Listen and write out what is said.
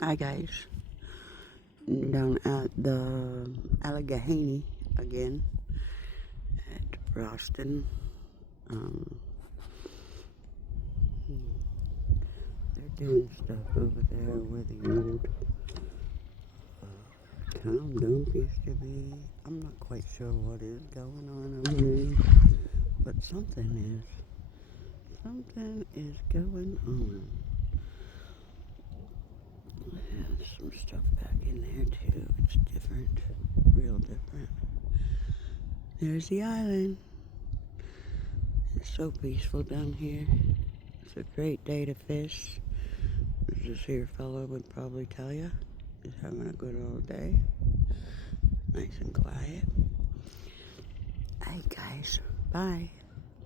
Hi guys, down at the Allegheny again at Boston. Um, they're doing stuff over there where the old town dump used to be. I'm not quite sure what is going on over there, but something is going on. There's some stuff back in there too. It's different, real different. There's the island. It's so peaceful down here. It's a great day to fish. As this here fellow would probably tell you. He's having a good old day. Nice and quiet. Hey guys, bye.